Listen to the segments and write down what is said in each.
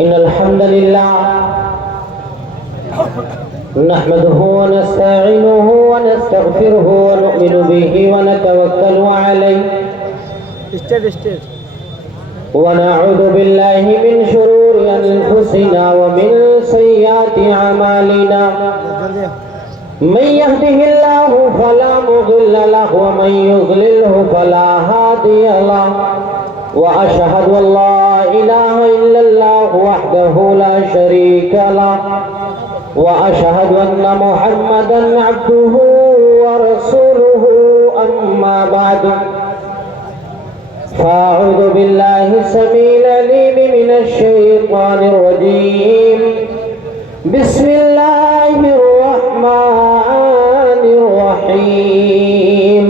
إن الحمد لله نحمده ونستعينه ونستغفره ونؤمن به ونتوكل عليه ونعوذ بالله من شرور أنفسنا ومن سيئات أعمالنا من يهده الله فلا مضل له ومن يضلله فلا هادي له وأشهد أن لا إله إلا الله وحده لا شريك له وأشهد أن محمدا عبده ورسوله أما بعد فأعوذ بالله السميع العليم من الشيطان الرجيم بسم الله الرحمن الرحيم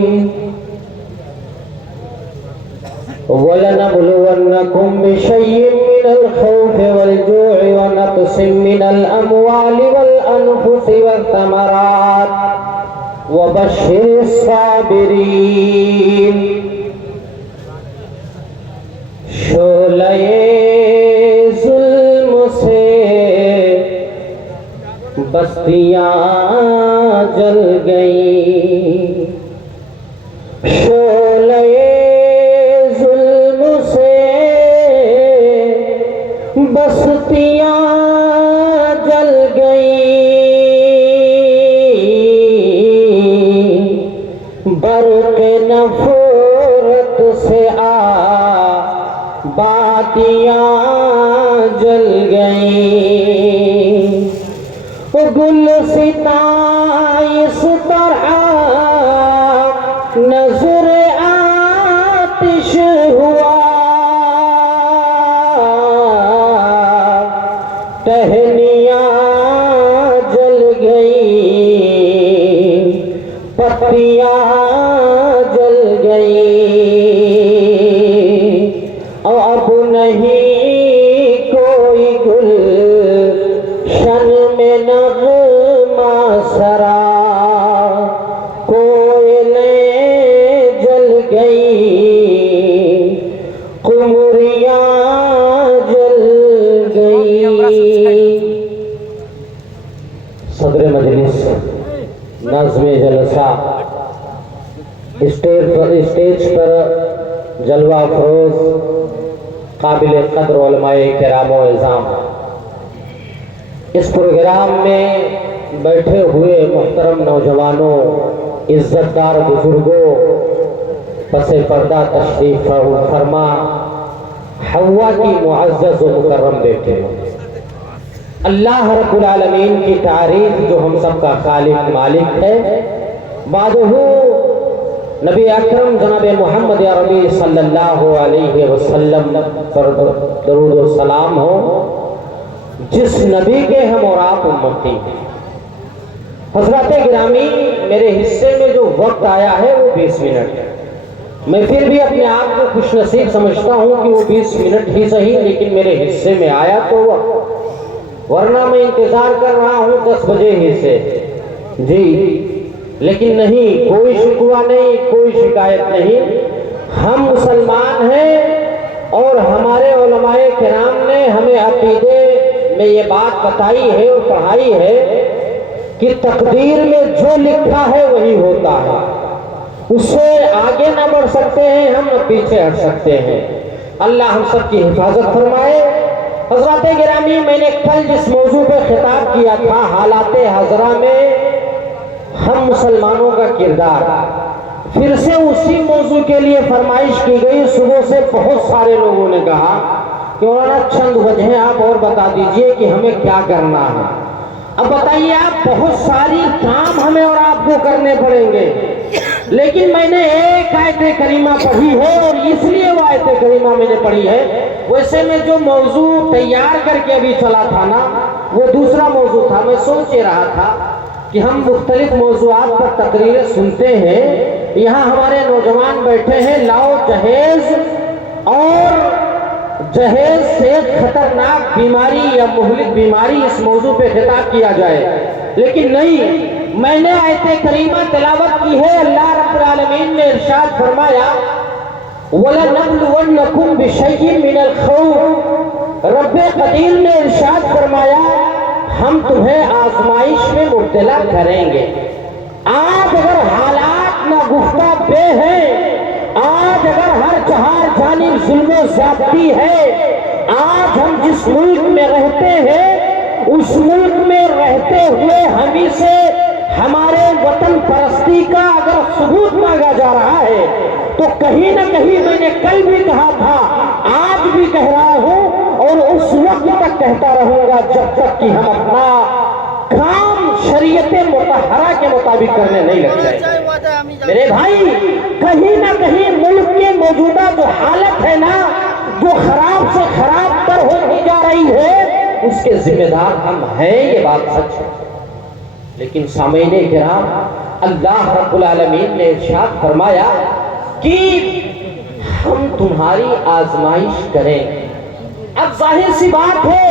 ولنبلونكم بشيء من الخوف والجوع ونقص من الأموال والأنفس والثمرات وبشر الصابرين شعلہ ظلم سے بستیاں جل گئیں شعلہ ظلم سے بستیاں جل گئیں برق نفرت سے باتیاں جل گئیں گلستان اس طرح نظر آتش ہوا ٹہنیاں جل گئیں پتیاں جل گئیں اب نہیں کوئی گل شن میں نغمہ سرا کوئلیں جل گئی قمریاں جل گئی صدر مجلس نظم جلسہ اسٹیج پر جلوہ افروز قابل قدر علماء کرام و عظام اس پروگرام میں بیٹھے ہوئے محترم نوجوانوں عزتدار بزرگوں پس پردہ تشریف فرما حوا کی معزز و مکرم بیٹے اللہ رب العالمین کی تعریف جو ہم سب کا خالق مالک ہے بعدہ نبی اکرم جناب محمد عربی صلی اللہ علیہ وسلم پر درود و سلام ہو جس نبی کے ہم اور آپ امتی ہیں حضرات گرامی میرے حصے میں جو وقت آیا ہے وہ 20 منٹ ہے میں پھر بھی اپنے آپ کو خوش نصیب سمجھتا ہوں کہ وہ 20 منٹ ہی صحیح لیکن میرے حصے میں آیا تو وقت ورنہ میں انتظار کر رہا ہوں 10 بجے ہی سے جی لیکن نہیں کوئی شکوہ نہیں کوئی شکایت نہیں ہم مسلمان ہیں اور ہمارے علماء کرام نے ہمیں عقیدے میں یہ بات بتائی ہے اور پڑھائی ہے کہ تقدیر میں جو لکھا ہے وہی ہوتا ہے اس سے آگے نہ بڑھ سکتے ہیں ہم نہ پیچھے ہٹ سکتے ہیں اللہ ہم سب کی حفاظت فرمائے حضرات گرامی میں نے کل جس موضوع پہ خطاب کیا تھا حالات حاضرہ میں ہم مسلمانوں کا کردار پھر سے اسی موضوع کے لیے فرمائش کی گئی صبح سے بہت سارے لوگوں نے کہا کہ مولانا چند وجہیں آپ اور بتا دیجئے کہ ہمیں کیا کرنا ہے اب بتائیے آپ بہت ساری کام ہمیں اور آپ کو کرنے پڑیں گے لیکن میں نے ایک آیت کریمہ پڑھی ہے اور اس لیے وہ آیت کریمہ میں نے پڑھی ہے ویسے میں جو موضوع تیار کر کے ابھی چلا تھا نا وہ دوسرا موضوع تھا میں سوچ رہا تھا کہ ہم مختلف موضوعات پر تقریریں سنتے ہیں یہاں ہمارے نوجوان بیٹھے ہیں لاؤ جہیز اور جہیز سے خطرناک بیماری یا مہلک بیماری اس موضوع پہ خطاب کیا جائے لیکن نہیں میں نے آیت کریمہ تلاوت کی ہے اللہ رب العالمین نے ارشاد فرمایا وَلَنَبْلُوَنَّكُمْ بِشَيْءٍ مِّنَ الْخَوْفِ رب قدیر نے ارشاد فرمایا ہم تمہیں آزمائش میں مبتلا کریں گے۔ آج اگر حالات ناگفتہ بے ہیں، آج اگر ہر چہار جانب ظلم و زیادتی ہے، آج ہم جس ملک میں رہتے ہیں اس ملک میں رہتے ہوئے ہمیں سے ہمارے وطن پرستی کا اگر ثبوت مانگا جا رہا ہے تو کہیں نہ کہیں میں نے کل بھی کہا تھا، آج بھی کہہ رہا ہوں اور اس وقت تک کہتا رہوں گا جب تک کہ ہم اپنا کام شریعت مطہرہ کے مطابق کرنے نہیں لگ جائیں۔ میرے بھائی، کہیں نہ کہیں ملک کے موجودہ جو حالت ہے نا، جو خراب سے خراب تر ہوتی جا رہی ہے، اس کے ذمہ دار ہم ہیں، یہ بات سچ ہے۔ لیکن سامعین کرام، اللہ رب العالمین نے ارشاد فرمایا کہ ہم تمہاری آزمائش کریں۔ اب ظاہر سی بات ہے،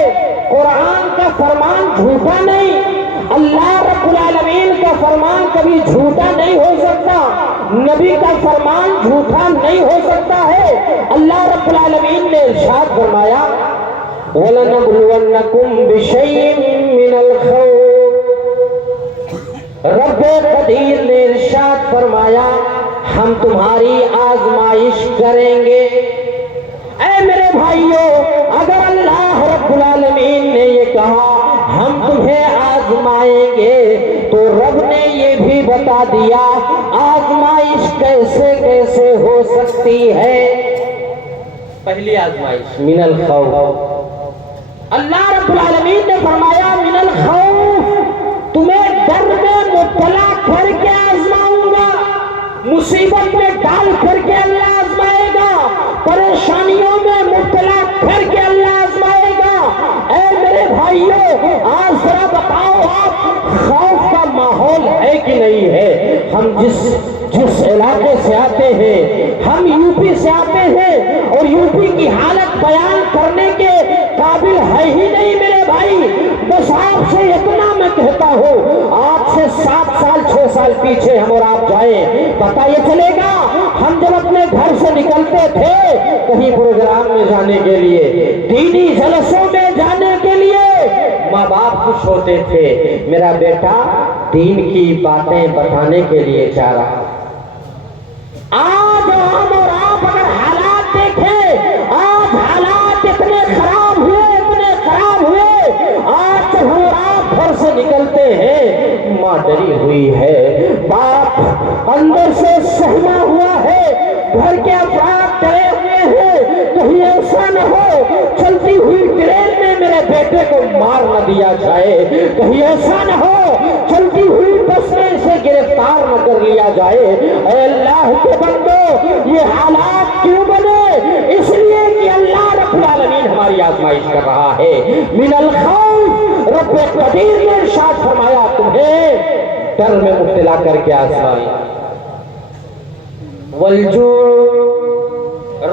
قرآن کا فرمان جھوٹا نہیں، اللہ رب العالمین کا فرمان کبھی جھوٹا نہیں ہو سکتا، نبی کا فرمان جھوٹا نہیں ہو سکتا ہے۔ اللہ رب العالمین نے ارشاد فرمایا وَلَنَبْلُوَنَّكُمْ بِشَيْءٍ مِّنَ الْخَوْفِ، رب قدیر نے ارشاد فرمایا ہم تمہاری آزمائش کریں گے۔ اے میرے بھائیوں، اگر اللہ رب العالمین نے یہ کہا ہم تمہیں آزمائیں گے تو رب نے یہ بھی بتا دیا آزمائش کیسے کیسے ہو سکتی ہے۔ پہلی آزمائش من الخوف، اللہ رب العالمین نے فرمایا من الخوف، تمہیں ڈر میں مبتلا کر کے آزماؤں گا، مصیبت میں ڈال کر کے اللہ آزمائے گا، پریشانیوں میں مبتلا کر کے اللہ آزمائے گا۔ اے میرے بھائیوں، آج ذرا بتاؤ آپ، خوف کا ماحول ہے کہ نہیں ہے؟ ہم جس علاقے سے آتے ہیں، ہم یو پی سے آتے ہیں اور یو پی کی حالت بیان کرنے کے قابل ہے ہی نہیں میرے بھائی۔ بس آپ سے اتنا میں کہتا ہوں، آج سے 7 سال 6 سال پیچھے ہم اور آپ جائیں، پتہ یہ چلے گا ہم جب اپنے گھر سے نکلتے تھے کہیں پروگرام میں جانے کے لیے، دینی جلسوں میں جانے کے لیے، ماں باپ خوش ہوتے تھے، میرا بیٹا دین کی باتیں بتانے کے لیے جا رہا۔ آج ہم اور آپ اگر حالات دیکھیں، آج حالات اتنے خراب ہوئے، آج جب ہم اور آپ گھر سے نکلتے ہیں، ماں ڈری ہوئی ہے، باپ اندر سے سہما ہوا ہے، گھر کے افراد ڈرے ہوئے ہیں، کہیں ایسا نہ ہو چلتی ہوئی ٹرین میں میرے بیٹے کو مار نہ دیا جائے، کہیں ایسا نہ ہو چلتی ہوئی بس میں اسے گرفتار نہ کر لیا جائے۔ اے اللہ کے بندو، یہ حالات کیوں بنے؟ اس لیے کہ اللہ رب العالمین ہماری آزمائش کر رہا ہے۔ من الخوف، رب قدیر نے ارشاد فرمایا تمہیں ڈر میں مبتلا کر کے آزمائیں۔ والجوع،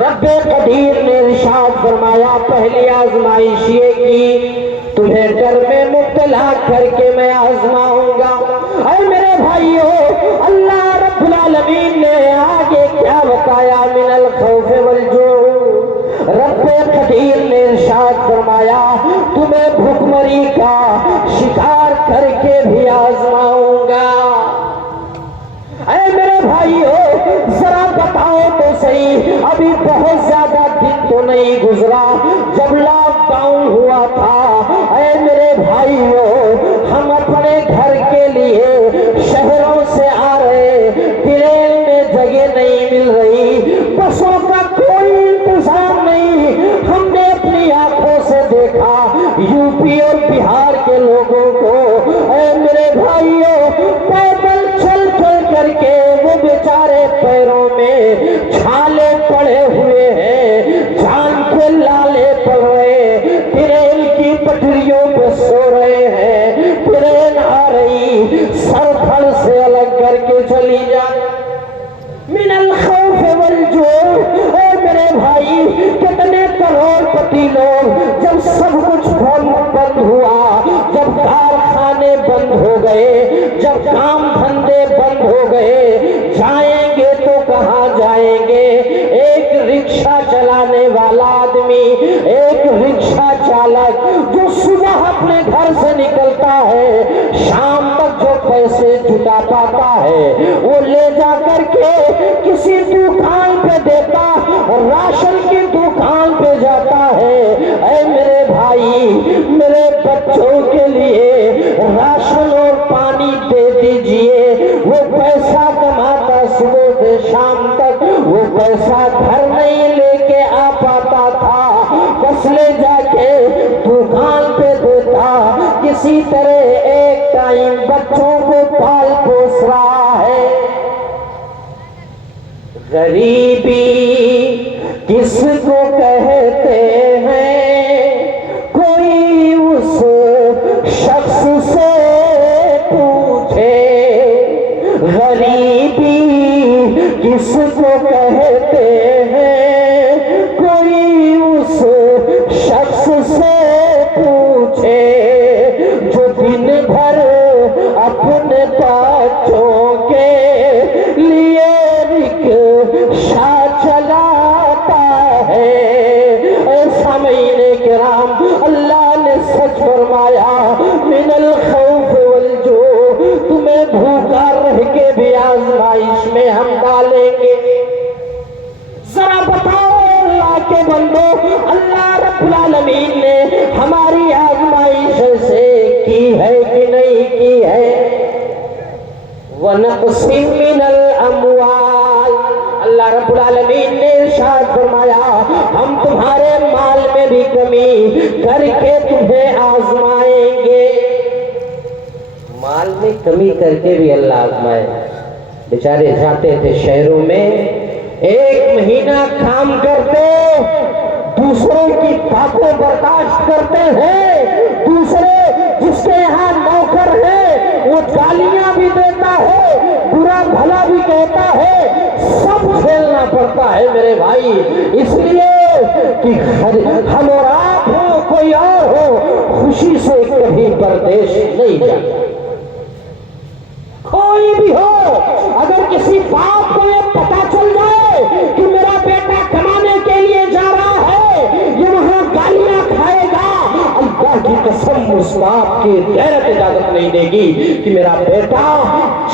رب قدیر نے ارشاد فرمایا پہلی آزمائش یہ کی تمہیں ڈر میں مبتلا کر کے میں آزماؤں گا۔ اے میرے بھائیوں، اللہ رب العالمین نے آگے کیا بتایا؟ من الخوف والجوع، رب قدیر نے ارشاد فرمایا تمہیں بھوکمری کا شکار کر کے بھی آزماؤں گا۔ اے میرے بھائیوں، ذرا بتاؤ تو صحیح، ابھی بہت زیادہ دن تو نہیں گزرا جب لاک ڈاؤن ہوا تھا۔ اے میرے بھائیوں، ہم اپنے گھر کے لیے شہروں سے آ رہے، ٹرین میں جگہ نہیں مل رہی، بسوں کا کوئی انتظام نہیں، ہم نے اپنی آنکھوں سے دیکھا یو پی اور بہار کے لوگوں کو۔ اے میرے بھائیوں، پیدل چل چل کر کے وہ بیچارے پیروں میں چھالے پڑے ہوئے ہیں، جان کے لالے پڑ رہے، ٹرین کی پٹریوں پہ سو رہے ہیں۔ آدمی، ایک رکشہ چالک جو صبح اپنے گھر سے نکلتا ہے، شام تک جو پیسے جٹا پاتا ہے وہ لے جا کر کے کسی دکان پہ دیتا اور راشن کی دکان پہ جاتا ہے، اے میرے بھائی میرے بچوں کے لیے راشن اور پانی دے دیجئے۔ وہ پیسہ کماتا صبح سے شام تک، وہ پیسہ گھر نہیں لے کے آ پاتا تھا، بس لے جا کے دکان پہ دیتا، کسی طرح ایک ٹائم بچوں کو پال پوس رہا ہے۔ غریبی کس کو کہتے ہیں، کوئی اس شخص سے پوچھے، غریبی کس کو کہتے ہیں، کوئی اس شخص سے پوچھے، جو دن بھر اپنے بچوں کے لیے رکشہ چلاتا ہے۔ اے سامعین کرام، اللہ نے سچ فرمایا، من الخوف والجوع، تمہیں بھوکا رہ کے بھی آزمائش میں ہم ڈالیں گے۔ ذرا بتاؤ اللہ کے بندو، اللہ رب العالمین نے ہماری آزمائش سے کی ہے کہ نہیں کی ہے؟ وَنَقْصٍ مِّنَ الْأَمْوَالِ، اللہ رب العالمین نے ارشاد فرمایا ہم تمہارے مال میں بھی کمی کر کے تمہیں آزمائیں گے۔ مال میں کمی کر کے بھی اللہ آزمائے۔ بیچارے جاتے تھے شہروں میں، ایک مہینہ کام کرتے، دوسروں کی باتیں برداشت کرتے ہیں، دوسرے جس کے یہاں نوکر ہے وہ گالیاں بھی دیتا ہے، برا بھلا بھی کہتا ہے، سب جھیلنا پڑتا ہے میرے بھائی، اس لیے کہ ہم اور آپ ہو کوئی اور ہو، خوشی سے کبھی پردیش نہیں جاتا۔ کوئی بھی ہو، اگر کسی باپ کو یہ پتا چل جائے کہ میرا بیٹا کمانے کے لیے جا رہا ہے، یہ وہاں گالیاں کھائے گا، اللہ کی قسم اس باپ کی غیرت اجازت نہیں دے گی کہ میرا بیٹا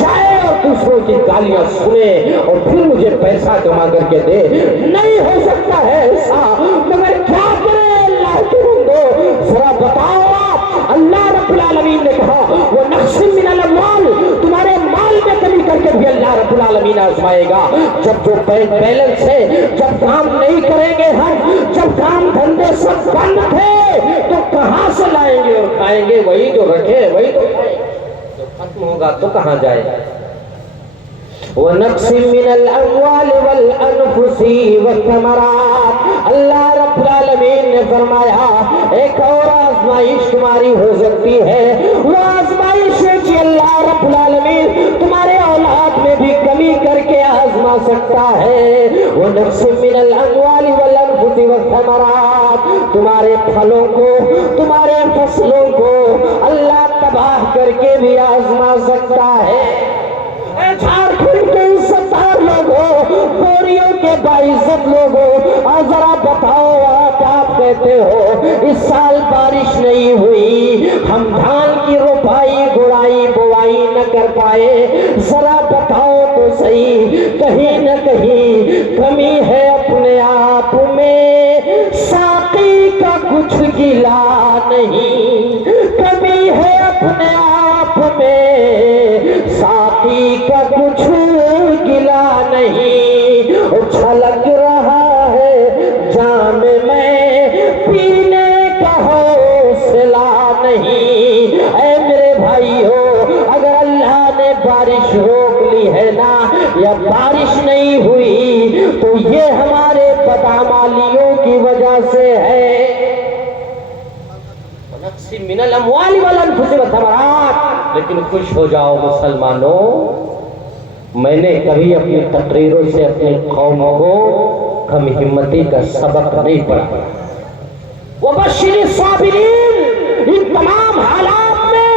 جائے اور دوسروں کی گالیاں سنے اور پھر مجھے پیسہ کما کر کے دے۔ نہیں ہو سکتا ہے ایسا، مگر کیا کرے اللہ کے بندو، ذرا بتاؤ آپ، اللہ رب العالمین نے کہا وَنَقْصٍ مِّنَ الْأَمْوَالِ، تمہارے مال میں کمی کر کے بھی اللہ رب العالمین آزمائے گا۔ جب جو بیلنس ہے، جب کام نہیں کریں گے ہم، جب کام دھندے سب بند تھے تو کہاں سے لائیں گے اور کھائیں گے؟ وہی جو رکھے وہی تو کھائیں گے، جو ختم ہوگا تو کہاں جائے گا۔ وَنَقْصٍ مِّنَ الْأَمْوَالِ وَالْأَنفُسِ وَالثَّمَرَاتِ، اللہ رب العالمین نے فرمایا ایک اور آزمائش تمہاری ہو سکتی ہے، وہ آزمائش ہے کہ اللہ رب العالمین تمہارے اولاد میں بھی کمی کر کے آزما سکتا ہے۔ وَنَقْصٍ مِّنَ الْأَمْوَالِ وَالْأَنفُسِ وَالثَّمَرَاتِ، تمہارے پھلوں کو، تمہارے فصلوں کو اللہ تباہ کر کے بھی آزما سکتا ہے۔ جھارکھنڈ کے عزتدار لوگوں، بوریوں کے باعزت لوگوں، ذرا بتاؤ آپ کہتے ہو اس سال بارش نہیں ہوئی، ہم دھان کی روپائی گڑائی بوائی نہ کر پائے، ذرا بتاؤ تو صحیح، کہیں نہ کہیں کمی ہے اپنے آپ میں، ساقی کا کچھ گلا نہیں، کمی ہے اپنے آپ میں، ساقی کا کچھ گلا نہیں، چھلک رہا ہے جام میں پینے کا حوصلہ نہیں۔ اے میرے بھائیو، اگر اللہ نے بارش روک لی ہے نا، یا بارش نہیں ہوئی تو یہ ہمارے بدعمالیوں کی وجہ سے ہے۔ من الاموال والانفس والثمرات، لیکن خوش ہو جاؤ مسلمانوں، میں نے کبھی اپنی تقریروں سے اپنی قوم کو کم ہمتی کا سبق نہیں پڑھا۔ وَبَشِّرِ الصَّابِرِينَ، ان تمام حالات میں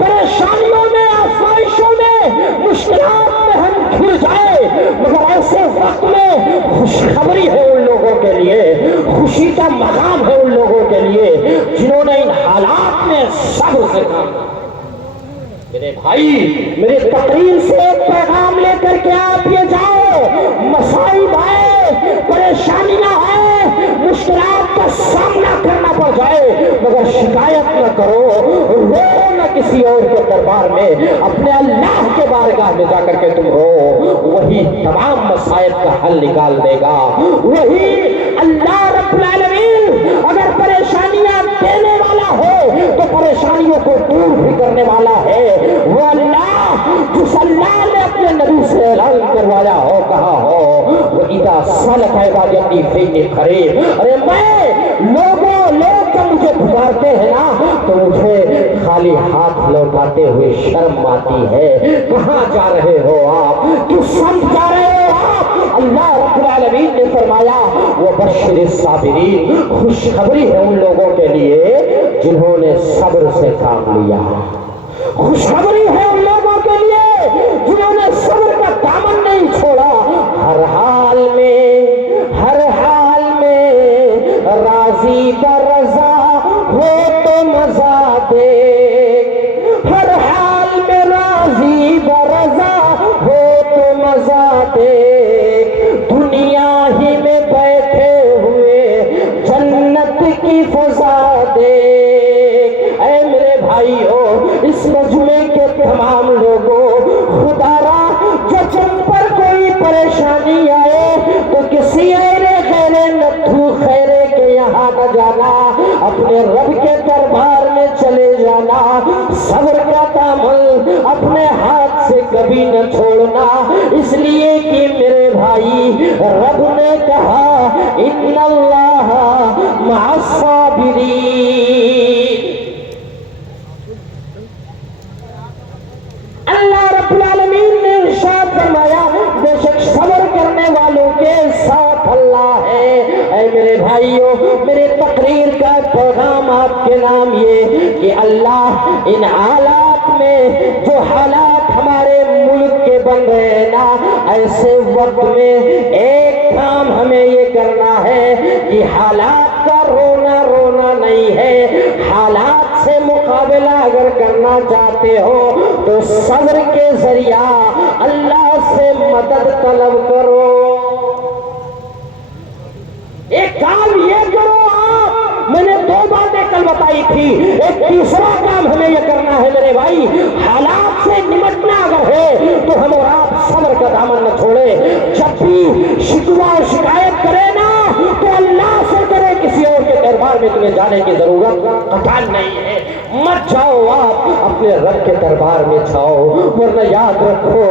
پریشانیوں میں، آزمائشوں میں، مشکلات میں ہم گر جائے، مگر ایسے وقت میں خوشخبری ہے ان لوگوں کے لیے، خوشی کا مقام ہے ان لوگوں کے لیے جنہوں نے ان حالات میں صبر سے کام کیا۔ میرے بھائی، میری تقریر سے ایک پیغام لے کر کے آپ یہ جاؤ، مصائب آئے، پریشانیاں آئے، مشکلات کا سامنا کرنا پڑ جائے، مگر شکایت نہ کرو، رو نہ کسی اور کے دربار میں، اپنے اللہ کے بارگاہ میں جا کر کے تم رو، وہی تمام مصائب کا حل نکال دے گا۔ وہی اللہ رب العالمین اگر پریشانیاں دینے والا ہے تو پریشانیوں کو دور بھی کرنے والا ہے۔ وہ اللہ جس اللہ نے اپنے نبی سے اعلان کروایا ہو، کہا ہو وَإِذَا سَأَلَكَ عِبَادِي فَإِنِّي قَرِيبٌ، ارے لوگ جب مجھے پکارتے ہیں نا تو مجھے خالی ہاتھ لوٹاتے ہوئے شرم آتی ہے۔ کہاں جا رہے ہو آپ؟ کس سمت جا رہے ہو آپ؟ اللہ رب العالمین نے فرمایا وَبَشِّرِ الصَّابِرِينَ، خوشخبری ہے ان لوگوں کے لیے جنہوں نے صبر سے کام لیا، خوشخبری ہے ان لوگوں کے لیے جنہوں نے صبر کا دامن نہیں چھوڑا۔ ہر حال میں راضی برضا ہو تو مزہ دے، ہر حال میں راضی برضا ہو تو مزہ دے، دنیا ہی میں بیٹھے ہوئے جنت کی فضا دے۔ اے میرے بھائیو، اس مجمع کے تمام لوگوں، خدا را جب تم پر کوئی پریشانی آئے تو کسی ایرے خیرے نتھو خیرے کے یہاں نہ جانا، اپنے رب کے دربار میں چلے جانا، صبر کا دامن اپنے ہاتھ سے کبھی نہ چھوڑنا، اس لیے کہ میرے بھائی رب نے کہا ان اللہ مع الصابرین۔ اللہ رب العالمین نے ارشاد فرمایا بے شک صبر کرنے والوں کے ساتھ اللہ ہے۔ اے میرے بھائیوں، میرے تقریر کا پیغام آپ کے نام یہ کہ اللہ ان حالات میں جو حالات ہمارے ملک کے بن رہے ہیں نا، ایسے وقت میں ایک کام ہمیں یہ کرنا ہے کہ حالات کا رونا نہیں ہے، حالات سے مقابلہ اگر کرنا چاہتے ہو تو صبر کے ذریعہ اللہ سے مدد طلب کرو۔ ایک کام یہ کرو آپ، میں نے 2 باتیں کل بتائی تھی، ایک تیسرا کام ہمیں یہ کرنا ہے میرے بھائی، حالات سے نمٹنا اگر ہے تو ہم اور آپ صبر کا دامن نہ چھوڑے۔ جب بھی شکوہ و شکایت کرے نا تو اللہ سے کرے، کسی اور کے دربار میں تمہیں جانے کی ضرورت قطعاً نہیں ہے۔ مت جاؤ آپ، اپنے رب کے دربار میں جاؤ، ورنہ یاد رکھو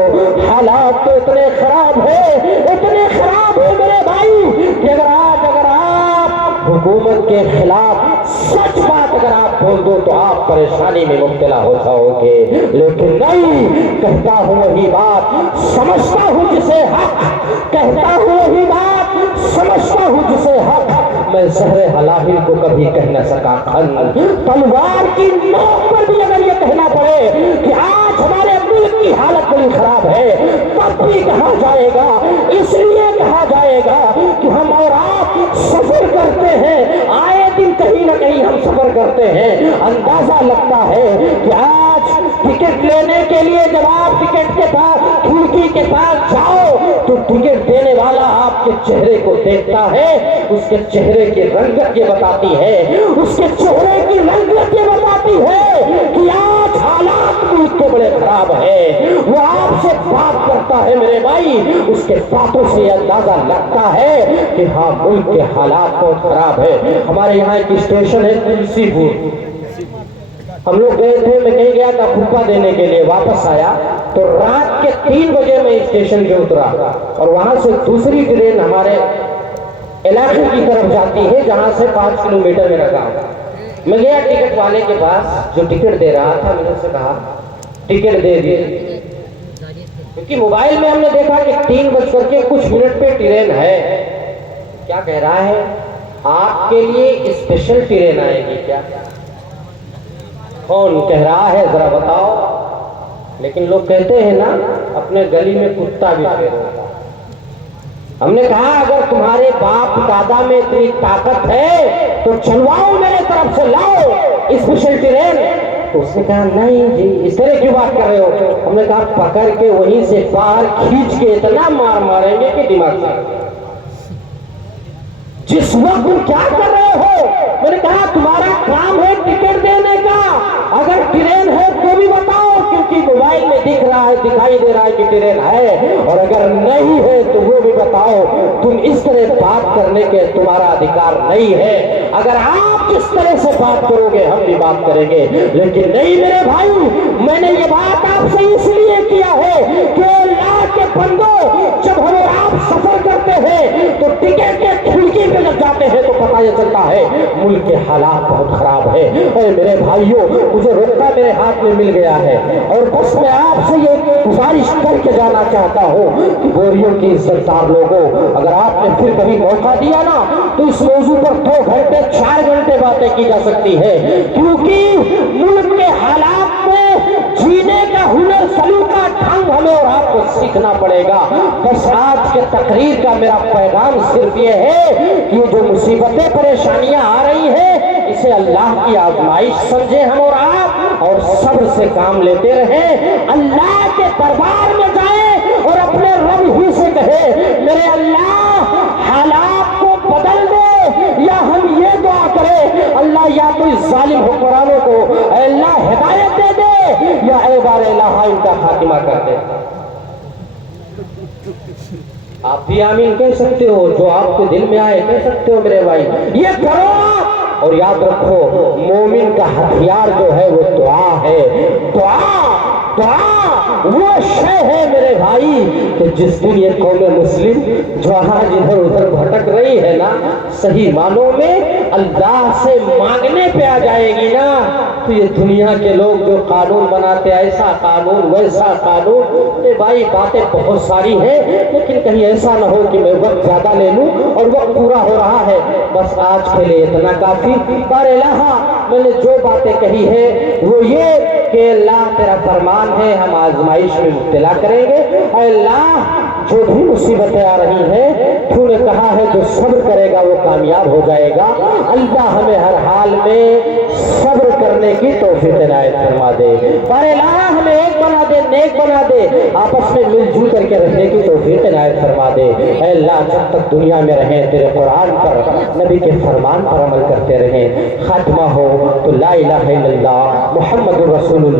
حالات تو اتنے خراب ہیں میرے بھائی کہ اگر آپ حکومت کے خلاف سچ بات اگر آپ بول دو تو آپ پریشانی میں مبتلا ہو جاؤ گے، لیکن نہیں، کہتا ہوں وہی بات، سمجھتا ہوں جسے حق، کہتا ہوں وہی بات، سمجھتا ہوں جسے حق، میں زہر حلاہل کو کبھی کہہ نہ سکا کھن، تلوار کی نوک پر بھی اگر یہ کہنا پڑے کہ آج ہمارے ملک کی حالت بڑی خراب ہے، تب بھی کہا جائے گا، اس لیے کہا جائے گا کہ ہم اور آپ سفر کرتے ہیں، آئے دن کہیں نہ کہیں ہم سفر کرتے ہیں، اندازہ لگتا ہے کہ آج ٹکٹ لینے کے لیے جب آپ ٹکٹ کے پاس کھڑکی کے پاس جاؤ تو ٹکٹ دینے والا آپ کے چہرے کو دیکھتا ہے، اس کے چہرے کی رنگت یہ بتاتی ہے، اس کے چہرے کی رنگت یہ بتاتی ہے کہ آج حالات ملک کے بڑے خراب ہیں۔ وہ آپ سے بات کرتا ہے میرے بھائی، اس کے باتوں سے یہ اندازہ لگتا ہے کہ ہاں ملک کے حالات بہت خراب ہے۔ ہمارے یہاں ایک اسٹیشن ہے تلسی پور، ہم لوگ گئے تھے، میں کہیں گیا تھا پھوپا دینے کے لیے، واپس آیا تو رات کے 3 بجے میں اسٹیشن پہ اترا اور وہاں سے دوسری ٹرین ہمارے علاقے کی طرف جاتی ہے جہاں سے 5 کلومیٹر میرا گاؤں۔ میں گیا ٹکٹ والے کے پاس جو ٹکٹ دے رہا تھا، میں نے اسے کہا ٹکٹ دے دیے، کیونکہ موبائل میں ہم نے دیکھا کہ 3:00 پہ ٹرین ہے۔ کیا کہہ رہا ہے؟ آپ کے لیے اسپیشل ٹرین آئے گی کیا؟ کون کہہ رہا ہے ذرا بتاؤ؟ لیکن لوگ کہتے ہیں نا اپنے گلی میں کتا بھی شیر ہوتا ہے۔ ہم نے کہا اگر تمہارے باپ دادا میں اتنی طاقت ہے تو چلواؤ میرے طرف سے، لاؤ اسپیشل ٹرین۔ تو اس نے کہا نہیں جی، اس طرح کیوں بات کر رہے ہو؟ ہم نے کہا پکڑ کے وہیں سے باہر کھینچ کے اتنا مار ماریں گے کہ دماغ سے جس وقت تم کیا کر رہے ہو؟ میں نے کہا تمہارا کام ہے ٹکٹ دینے کا، اگر ٹرین ہے تو بھی بتاؤ، کیونکہ موبائل میں دکھ رہا ہے، دکھائی دے رہا ہے کہ ٹرین ہے، اور اگر نہیں ہے تو وہ بھی بتاؤ۔ تم اس طرح بات کرنے کے تمہارا ادھیکار نہیں ہے، اگر آپ جس طرح سے بات کرو گے ہم بھی بات کریں گے، لیکن نہیں میرے بھائی، میں نے یہ بات آپ سے اس لیے کیا ہے کہ اللہ کے بندو، جب ہم اور آپ سفر کرتے ہیں تو ٹکٹ کے کھڑکی پہ جب جاتے ہیں تو پتہ یہ چلتا ہے ملک کے حالات بہت خراب ہے۔ اے میرے بھائیوں، مجھے روکا میرے ہاتھ میں مل گیا ہے، اور بس میں آپ سے یہ گزارش کر کے جانا چاہتا ہوں کہ گوریوں کی عزت دار لوگوں، اگر آپ نے پھر کبھی موقع دیا نا تو اس موضوع پر 2 گھنٹے 4 گھنٹے باتیں کی جا سکتی ہے، کیونکہ ملک کے حالات میں جینے کا ہنر، سلیقہ، ڈھنگ ہمیں اور آپ کو سیکھنا پڑے گا۔ بس آج کے تقریر کا میرا پیغام صرف یہ ہے کہ جو مصیبتیں پریشانیاں آ رہی ہیں اسے اللہ کی آزمائش سمجھیں ہم اور آپ، اور صبر سے کام لیتے رہیں، اللہ کے دربار میں جائیں اور اپنے رب ہی سے کہیں میرے اللہ حالات کو بدل دے، یا ہم یہ دعا کریں اللہ یا تو اس ظالم حکمرانوں کو اے اللہ ہدایت دے دے، یا اے بار الہ ان کا خاتمہ کر دے۔ آپ بھی آمین کہہ سکتے ہو، جو آپ کے دل میں آئے کہہ سکتے ہو میرے بھائی، یہ کرو۔ اور یاد رکھو مومن کا ہتھیار جو ہے وہ دعا ہے، دعا وہ شے ہے میرے بھائی کہ جس دن یہ قوم مسلم جہاں ادھر ادھر بھٹک رہی ہے نا، صحیح معنوں میں اللہ سے مانگنے پہ آ جائے گی نا، تو یہ دنیا کے لوگ جو قانون بناتے ایسا قانون ویسا قانون، اے بھائی باتیں بہت ساری ہیں، لیکن کہیں ایسا نہ ہو کہ میں وقت زیادہ لے لوں اور وقت پورا ہو رہا ہے، بس آج کے لیے اتنا کافی۔ بار الہ میں نے جو باتیں کہی ہے وہ یہ کہ اللہ تیرا فرمان ہے ہم آزمائش میں مبتلا کریں گے، اے اللہ جو بھی مصیبتیں آ رہی ہیں تو نے کہا ہے جو صبر کرے گا وہ کامیاب ہو جائے گا، اللہ ہمیں ہر حال میں صبر کرنے کی توفیق عنایت فرما دے، بار الہ ہمیں ایک بنا دے، نیک بنا دے، آپس میں مل جل کر کے رہنے کی توفیق عنایت فرما دے، اے اللہ جب تک دنیا میں رہیں تیرے قرآن پر، نبی کے فرمان پر عمل کرتے رہیں، خاتمہ ہو تو لا الہ الا اللہ محمد رسول اللہ۔